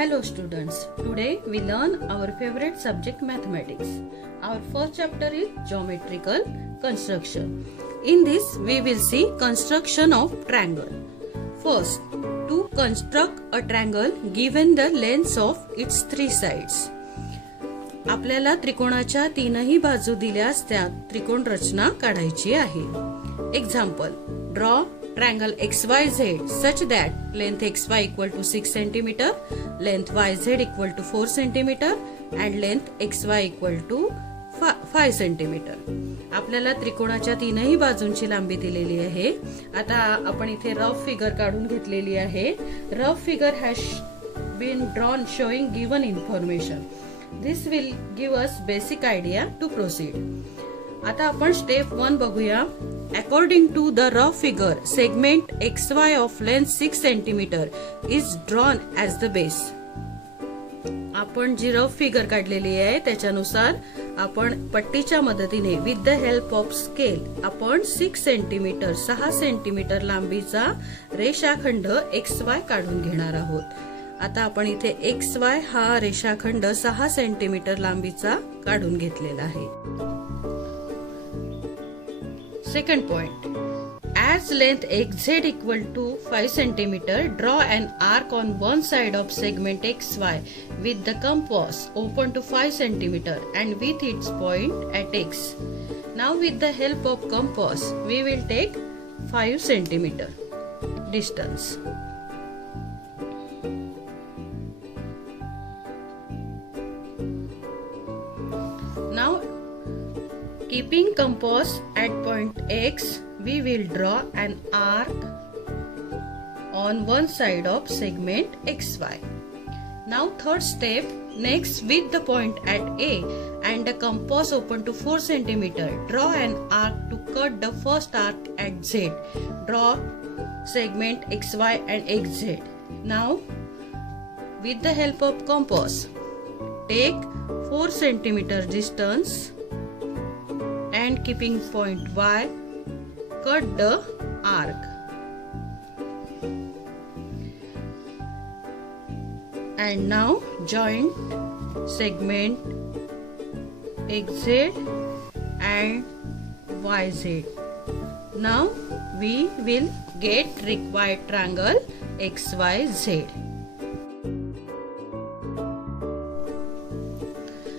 Hello students, today we learn our favorite subject mathematics. Our first chapter is geometrical construction. In this we will see construction of triangle. First, to construct a triangle given the lengths of its three sides. आपल्याला त्रिकोणाच्या तीनही बाजू दिल्यास त्यात त्रिकोण रचना काढायची आहे. Example, draw triangle XYZ such that length XY equal to 6 cm, length YZ equal to 4 cm and length XY equal to 5 cm. आपल्याला त्रिकोणाच्या तीनही बाजूंची लांबी दिलेली आहे. आता आपण इथे रफ फिगर काढून घेतलेली आहे. Rough figure has been drawn showing given information. This will give us basic idea to proceed. आता आपण स्टेप 1 बघूया. According to the rough figure, segment XY of length 6 cm is drawn as the base. आपण जी rough figure काढलेली आहे त्याच्यानुसार आपण पट्टीच्या मदतीने with the help of scale आपण 6 सेंटीमीटर लांबीचा रेषाखंड XY काढून घेणार आहोत. आता आपण इथे XY हा रेषाखंड 6 सेंटीमीटर लांबीचा काढून घेतलेला आहे. Second point, as length XZ equal to 5 cm, draw an arc on one side of segment XY with the compass open to 5 cm and with its point at X. Now with the help of compass, we will take 5 cm distance. Now keeping compass at point X, we will draw an arc on one side of segment XY. Now third step, next with the point at A and the compass open to 4 cm, draw an arc to cut the first arc at Z. Draw segment XY and XZ. Now with the help of compass, take 4 cm distance and keeping point Y, cut the arc. And now join segment XZ and YZ. Now we will get required triangle XYZ.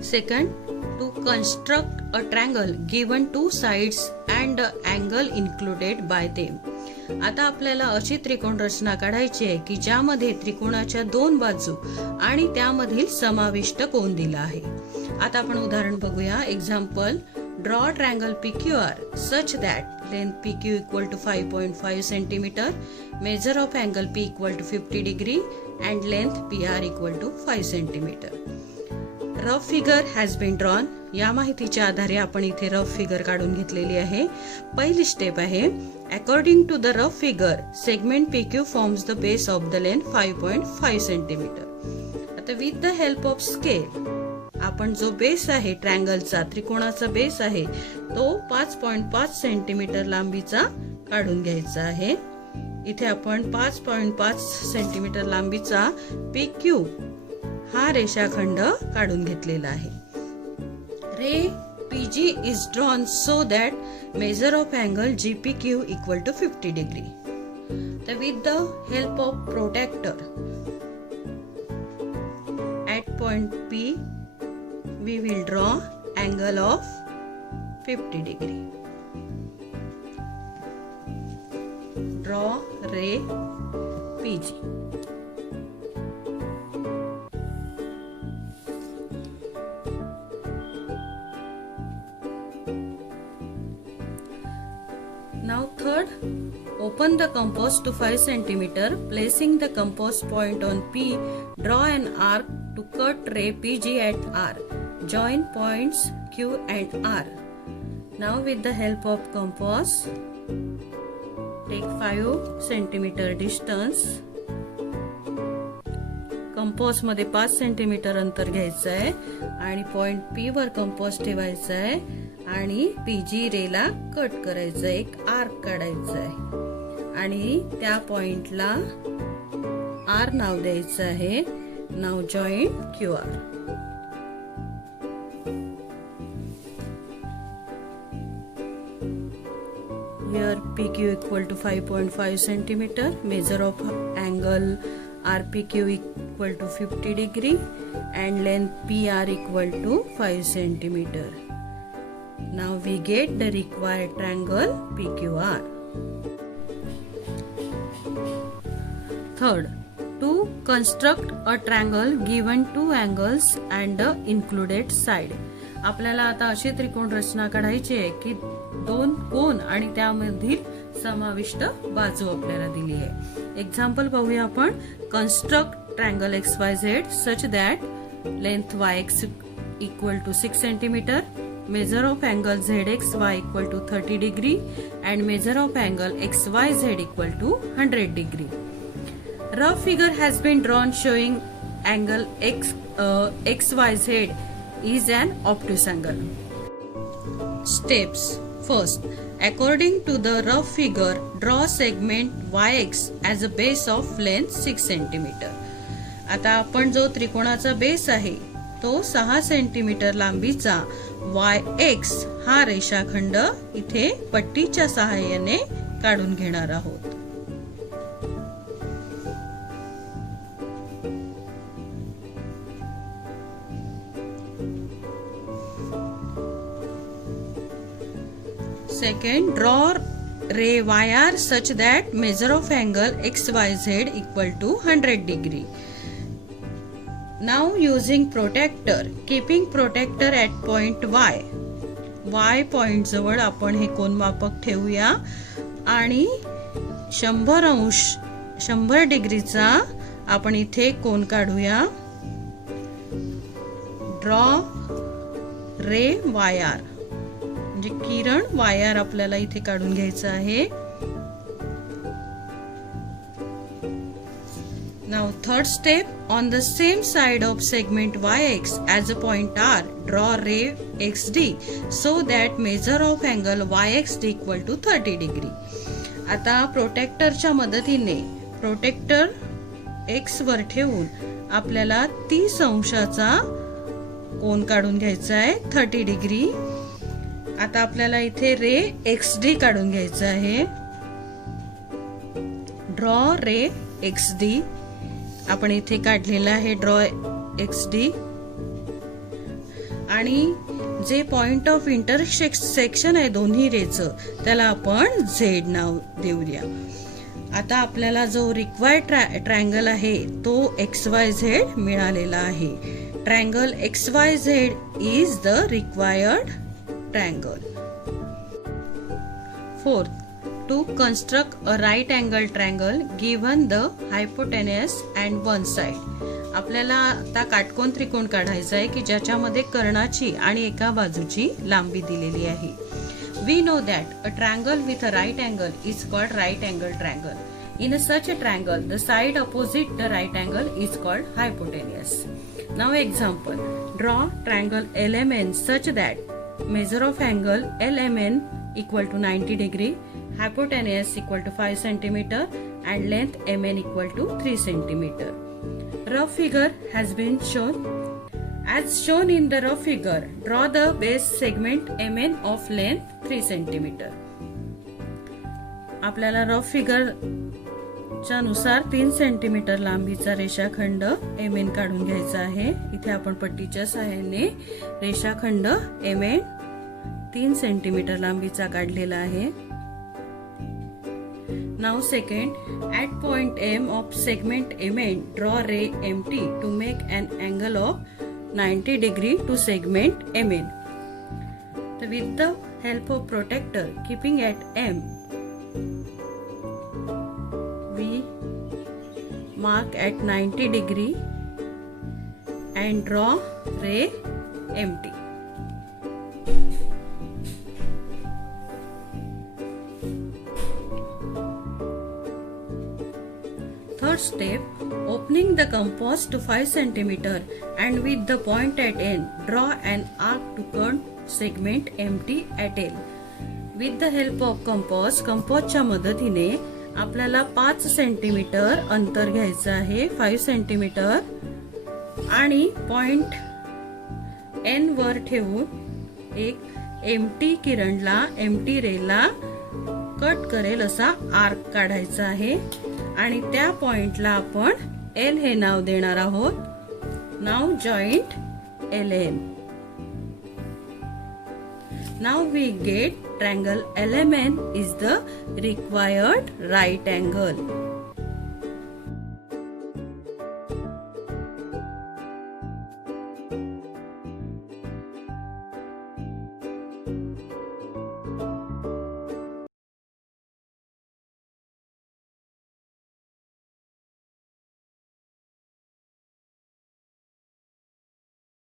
Second, to construct a triangle given two sides and the angle included by them. आता आपल्याला अशी त्रिकोण रचना काढायची आहे की ज्यामध्ये त्रिकोणाच्या दोन बाजू आणि त्यामधील समाविष्ट कोन दिला आहे. आता आपण उदाहरण बघूया. Example, draw triangle PQR such that length PQ equal to 5.5 cm, measure of angle P equal to 50 degree and length PR equal to 5 cm. Rough figure has been drawn. या माहितीच्या आधारे आपण इथे रफ फिगर काढून घेतलेली आहे. पहिली step आहे, according to the rough figure segment PQ forms the base of the length 5.5 cm. आता with the help of scale आपण जो बेस आहे ट्रायंगलचा, त्रिकोणाचा बेस आहे तो 5.5 सेंटीमीटर लांबीचा काढून घ्यायचा आहे. इथे आपण 5.5 सेंटीमीटर लांबीचा PQ हा रेषाखंड काढून घेतलेला आहे. रे PG is drawn so that measure of angle GPQ equal to 50 degree. So with the help of protractor at point P, we will draw angle of 50 degree. Draw ray PG. Now third, open the compass to 5 cm, placing the compass point on P, draw an arc to cut ray PG at R. Join points Q and R. Now with the help of compass, take 5 cm distance. Compass मध्ये 5 centimetre अंतर घ्यायचं आहे आणि point P वर compass ठेवायचा आहे आणि PG रेला कट करायचं, एक आर्क काढायचं आहे आणि त्या पॉइंटला R नाव द्यायचं आहे Now join QR. Here PQ equal to 5.5 centimeter. Measure of angle RPQ equal to 50 degree and length PR equal to 5 centimeter. Now we get the required triangle PQR. Third, to construct a triangle given two angles and the included side. आपल्याला आता अशी त्रिकोण रचना काढायची आहे की दोन कोन आणि त्यामधील समाविष्ट बाजू आपल्याला दिली आहे. एक्झाम्पल पाहूया आपण. Construct triangle XYZ such that length YX equal to 6 centimeter, measure of angle ZXY equal to 30 degree and measure of angle XYZ equal to 100 degree. Rough figure has been drawn showing angle XYZ is an obtuse angle. Steps. First, according to the rough figure, draw segment YX as a base of length 6 cm. आता आपण जो त्रिकोणाचा base आहे तो 6 centimetre लांबीचा YX हा रेषाखंड इथे पट्टीच्या सहाय्याने काढून घेणार आहोत. Second, draw ray YR such that measure of angle XYZ equal to 100 degree. Now using protractor, keeping protractor at point Y. Y point जवळ आपण हे कोनमापक ठेवूया आणि 100 डिग्रीचा आपण इथे कोन काढूया. ड्रॉ रे YR म्हणजे किरण वायर आपल्याला इथे काढून घ्यायचं आहे. Now third step, on the same side of segment YX as a point R, draw ray XD so that measure of angle YXD equal to 30 degree. आता प्रोटेक्टरच्या मदतीने प्रोटेक्टर X वर ठेवून आपल्याला 30 अंशाचा कोन काढून घ्यायचा आहे 30 डिग्री. आता आपल्याला इथे रे XD काढून घ्यायचा आहे. ड्रॉ रे XD आपण इथे काढलेला आहे ड्रॉ XD आणि जे पॉइंट ऑफ इंटरसेक्शन आहे दोन्ही रेचं त्याला आपण Z नाव देऊया. आता आपल्याला जो रिक्वायर्ड ट्रायंगल आहे तो XYZ मिळालेला आहे. Triangle XYZ is the required triangle. Fourth, to construct a right angle triangle given the hypotenuse and one side. आपल्याला आता काटकोन त्रिकोण काढायचा आहे की ज्याच्यामध्ये कर्णाची आणि एका बाजूची लांबी दिलेली आहे. We know that a triangle with a right angle is called right angle triangle. In such a triangle, the side opposite the right angle is called hypotenuse. Now example, draw triangle LMN such that measure of angle LMN equal to 90 degree, hypotenuse equal to 5 centimeter and length MN equal to 3 centimeter. Rough figure has been shown. As shown in the rough figure, draw the base segment MN of length 3 centimeter. आपल्याला rough figure च्या नुसार 3 centimetre लांबीचा रेषाखंड MN काढून घ्यायचा आहे. इथे आपण पट्टीच्या सहाय्याने रेषाखंड MN 3 सेंटीमीटर लांबीचा काढलेला आहे. Now second, at point M of segment MN, draw ray MT to make an angle of 90 degree to segment MN. So with the help of protractor, keeping at M, we mark at 90 degree and draw ray MT. Third step, opening the compass to 5 cm and with the point at end, draw an arc to cut segment MT at L. With the help of compass, च्या मदतीने आपल्याला 5 centimetre अंतर घ्यायचं आहे. 5 centimetre आणि point N वर ठेवून एक एम्प्टी किरणला एम्प्टी रेला कट करेल असा आर्क काढायचा आहे आणि त्या पॉइंटला आपण L हे नाव देणार आहोत. नाव joint LN. Now we get triangle LMN is the required right angle.